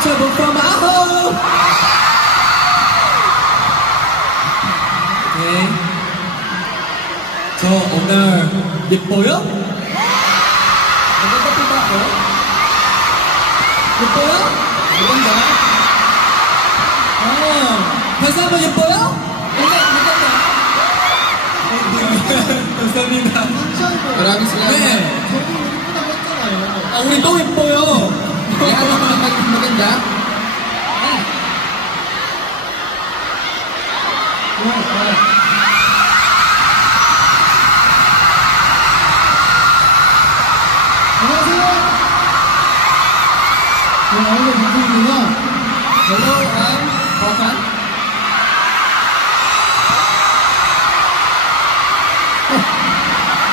trouble from my home. 오케이. 저 오늘 예뻐요? 뭔가 예뻐요? 예뻐요? 예쁜가? 다시 한번 예뻐요? 감사합니다. Maraming salamat. 네. 우리 또 예뻐요. Kaya ano naman maganda? 안녕하세요. 오늘 방송입니다. Hello, Hokan.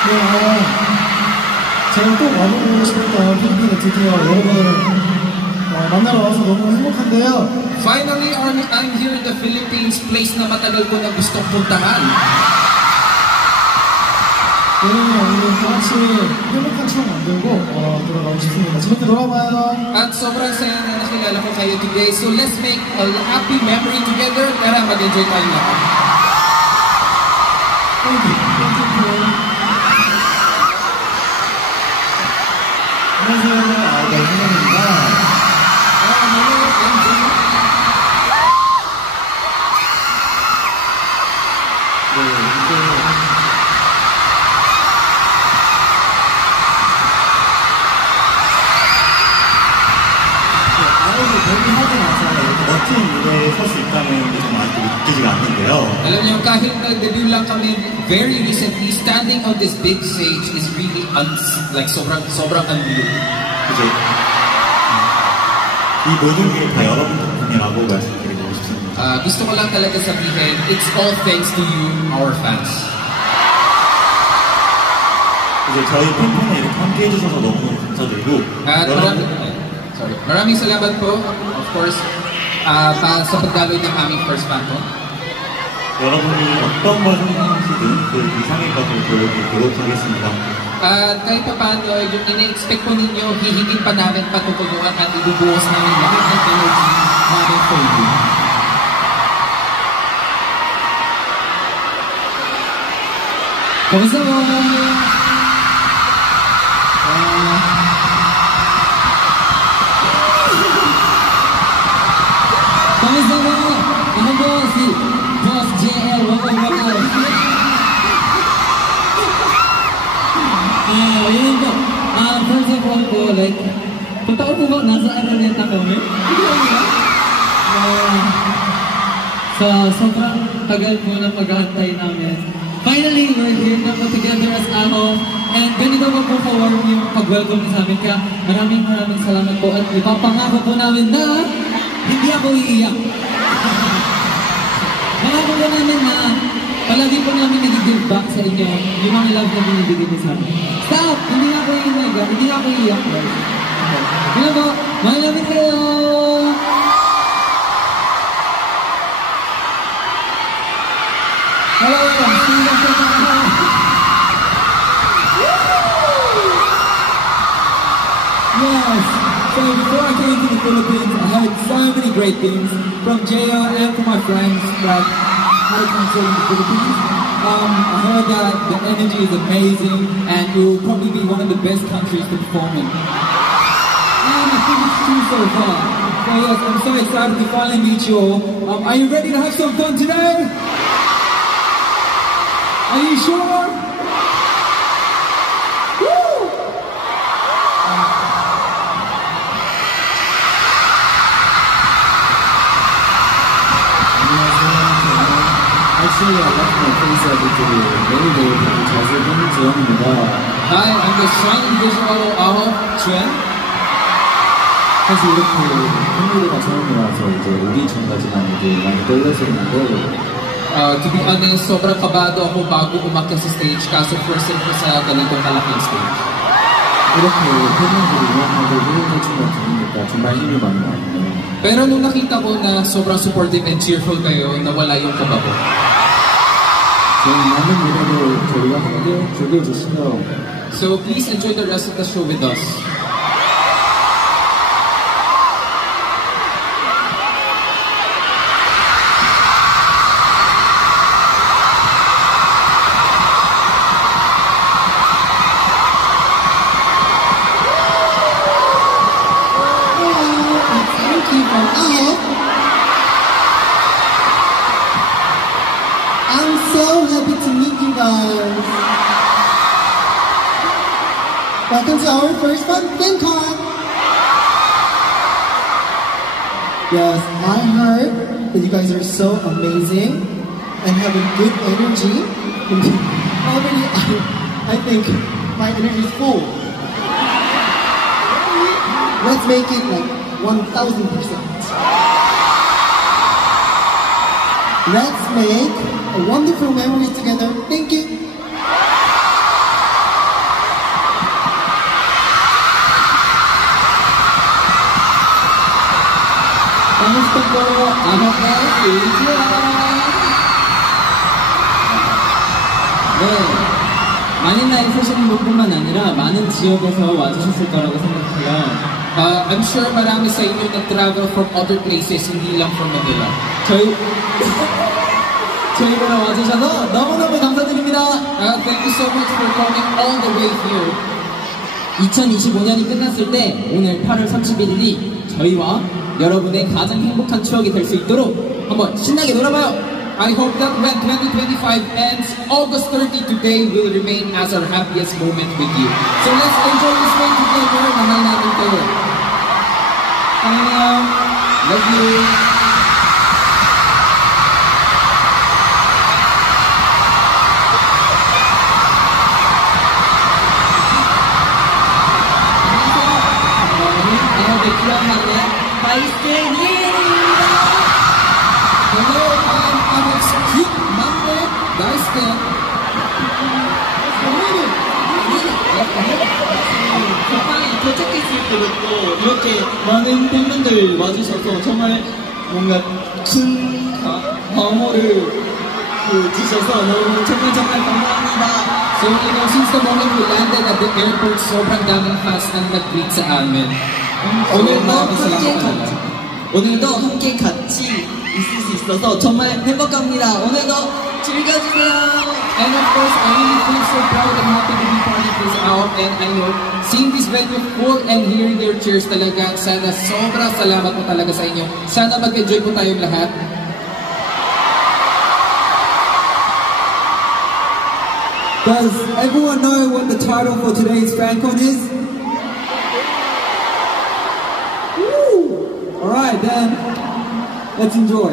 네, 제가 꼭 와보고 싶었던 필리핀에 드디어 여러분을 만나러 와서 너무 행복한데요. Finally, I'm here in the Philippines, place na matagal ko na gustong puntahan. 오늘 다 같이 행복한 추억 만들고 돌아가고 싶습니다. 재밌게 놀아봐요. At sobrang saya na nakilala ko kayo today. So let's make a happy memory together. Tara, mag-enjoy tayo lahat. Thank you. 안녕하세요. 네, 현영입니다. 데뷔하고 나서 이렇게 멋진 무대에 설 수 있다는 게 정말 아직도 믿기지가 않는데요. Alam niyo, kahit nag-debut lang kami very recently, standing on this big stage is really like sobrang unreal. 이제 이 모든 게 다 여러분 덕분이라고 말씀드리고 싶습니다. Gusto ko lang talaga sabihin, it's all thanks to you, our fans. 이제 저희 팬팬에 이렇게 함께 해주셔서 너무 감사드리고 At maraming salamat po, of course, sa pagdaloy ng aming first phantom. 여러분이 어떤 걸 생각하시든 그 이상의 것을 보여드리도록 하겠습니다. At kahit pa paano, yung ina-expect po ninyo, hihigit pa namin patutulungan at ibubuhos namin lahat ng energy namin for you. 감사합니다. si Boss JL, welcome. Yun po. First of all po, like, totoo po ba, nasa Araneta kami? So, sobrang tagal po na pag-aantay namin. Finally, we're here na po together as AHO. And ganito po po ka-warm yung pag-welcome sa amin. Kaya maraming salamat po. At ipapangako po namin na hindi ako iiyak. Pangako po namin na palagi po namin nag-give back sa inyo yung mga love na binibigay niyo sa amin. Stop! Hindi na ako iiyak. Hindi na ako iiyak. Ganun po. Mahal namin kayo! Hello! Yes! So before I came to the Philippines, I heard so many great things from JR and from my friends that how to control in the Philippines. I heard that the energy is amazing and it will probably be one of the best countries to perform in. And I think it's true so far. So yes, I'm so excited to finally meet you all. Are you ready to have some fun today? Are you sure? Woo! Actually, I left my face every day from 자세는 재현입니다. Hi, I'm the shining visual AHO, Chuen. 사실 이렇게 팬무대가 처음이라서 이제 오디션까지 가는데 많이 떨렸었는데 To be honest, sobrang kabado ako bago umakyat sa stage kaso first time ko sa ganitong kalaking stage. 이렇게 팬분들이 응원하고 응원해주면 들으니까 정말 힘이 많이 나요. Pero nung nakita ko na sobrang supportive and cheerful kayo, nawala yung kaba ko. 저희 많은 무대도 저희가 함께 즐겨주시면 So please enjoy the rest of the show with us. guys. Welcome to our first FanCon. Yes, I heard that you guys are so amazing and having good energy. Already, I think my energy is full. Let's make it like 1000%. Let's make a wonderful memories together. Thank you. Thanks po. Ano po? 네, 많이 나이 사시는 분뿐만 아니라 많은 지역에서 와주셨을 거라고 생각해요. I'm sure marami sa inyo nag-travel from other places, hindi lang from Manila. 저희 보러 와주셔서 너무너무 감사드립니다. Thank you so much for coming all the way here. 2025년이 끝났을 때 오늘 8월 31일이 저희와 여러분의 가장 행복한 추억이 될 수 있도록 한번 신나게 놀아봐요. I hope that when 2025 ends, August 30 today will remain as our happiest moment with you. So let's enjoy this day together. Mahal natin kayo. 안녕. Love you. Hello, I'm Alex Cute Mande Daisuke. 정말 도착했을 때부터 이렇게 많은 팬분들 와주셔서 정말 뭔가 큰 방어를 주셔서 너무 정말 감사합니다. So, since the moment we landed at the airport, sobrang daming fans ang nag-greet sa amin. 오늘도 함께 같이 있을 수 있어서 정말 행복합니다. 오늘도 즐겨주세요. And of course, I really feel so proud and happy to be part of this out. And I know, seeing this venue full and hearing their cheers talaga, sana sobrang salamat po talaga sa inyo. Sana mag-enjoy po tayong lahat. Does everyone know what the title for today's FanCon is? Woo! Alright then, let's enjoy.